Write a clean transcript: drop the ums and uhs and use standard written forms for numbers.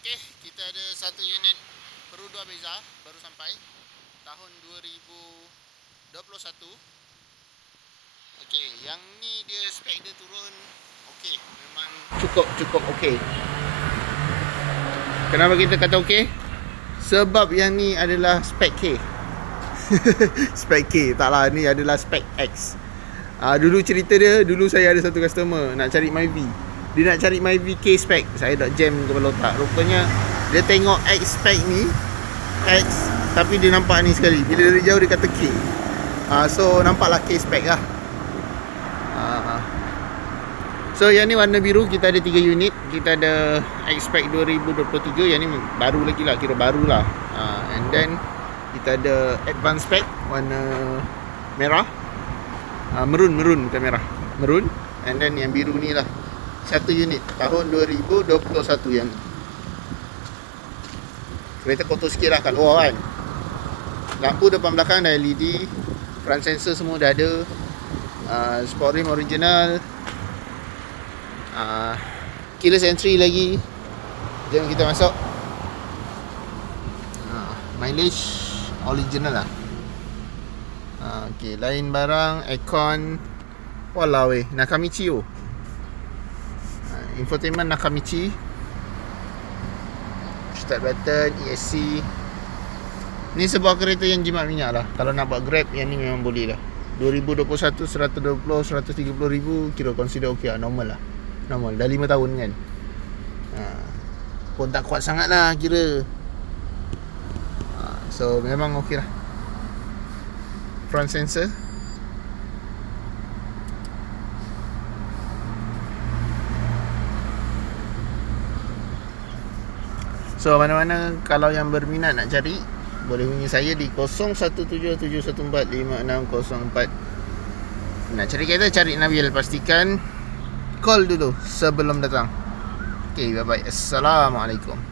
Okey, kita ada satu unit Peruda Beza baru sampai tahun 2021. Okey, yang ni dia spek dia turun okey, memang cukup okey. Kenapa kita kata okey? Sebab yang ni adalah spek K. Spek K, taklah, ni adalah spek X. Dulu cerita dia, dulu saya ada satu customer nak cari Myvi. Dia nak cari Myvi K spec. Saya dah jam kepala otak. Rupanya dia tengok X spec ni, X, tapi dia nampak ni sekali. Bila dari jauh dia kata K. So nampaklah K spec lah. So yang ni warna biru, kita ada 3 unit. Kita ada X spec 2023, yang ni baru lagi lah, kira baru lah. And then kita ada advance spec warna merah, merun bukan merah, merun. And then yang biru ni lah, satu unit tahun 2021 yang ni. Kereta kotor sikit lah kat luar kan. Lampu depan belakang dah LED, front sensor semua dah ada, sport rim original, keyless entry lagi. Jom kita masuk. Mileage original lah. Okay, lain barang, aircon, walau Nakamichi oh. Infotainment Nakamichi, start button, ESC. Ni sebuah kereta yang jimat minyak lah. Kalau nak buat Grab, yang ni memang boleh lah. 2021, 120, 130 ribu, kira consider okay lah, normal lah. Normal, dah 5 tahun kan. Pun tak kuat sangat lah kira. So memang okay lah. Front sensor, so mana-mana kalau yang berminat nak cari, boleh hubungi saya di 0177145604. Nak cari kereta, cari Nabil, pastikan call dulu sebelum datang. Okay, bye bye. Assalamualaikum.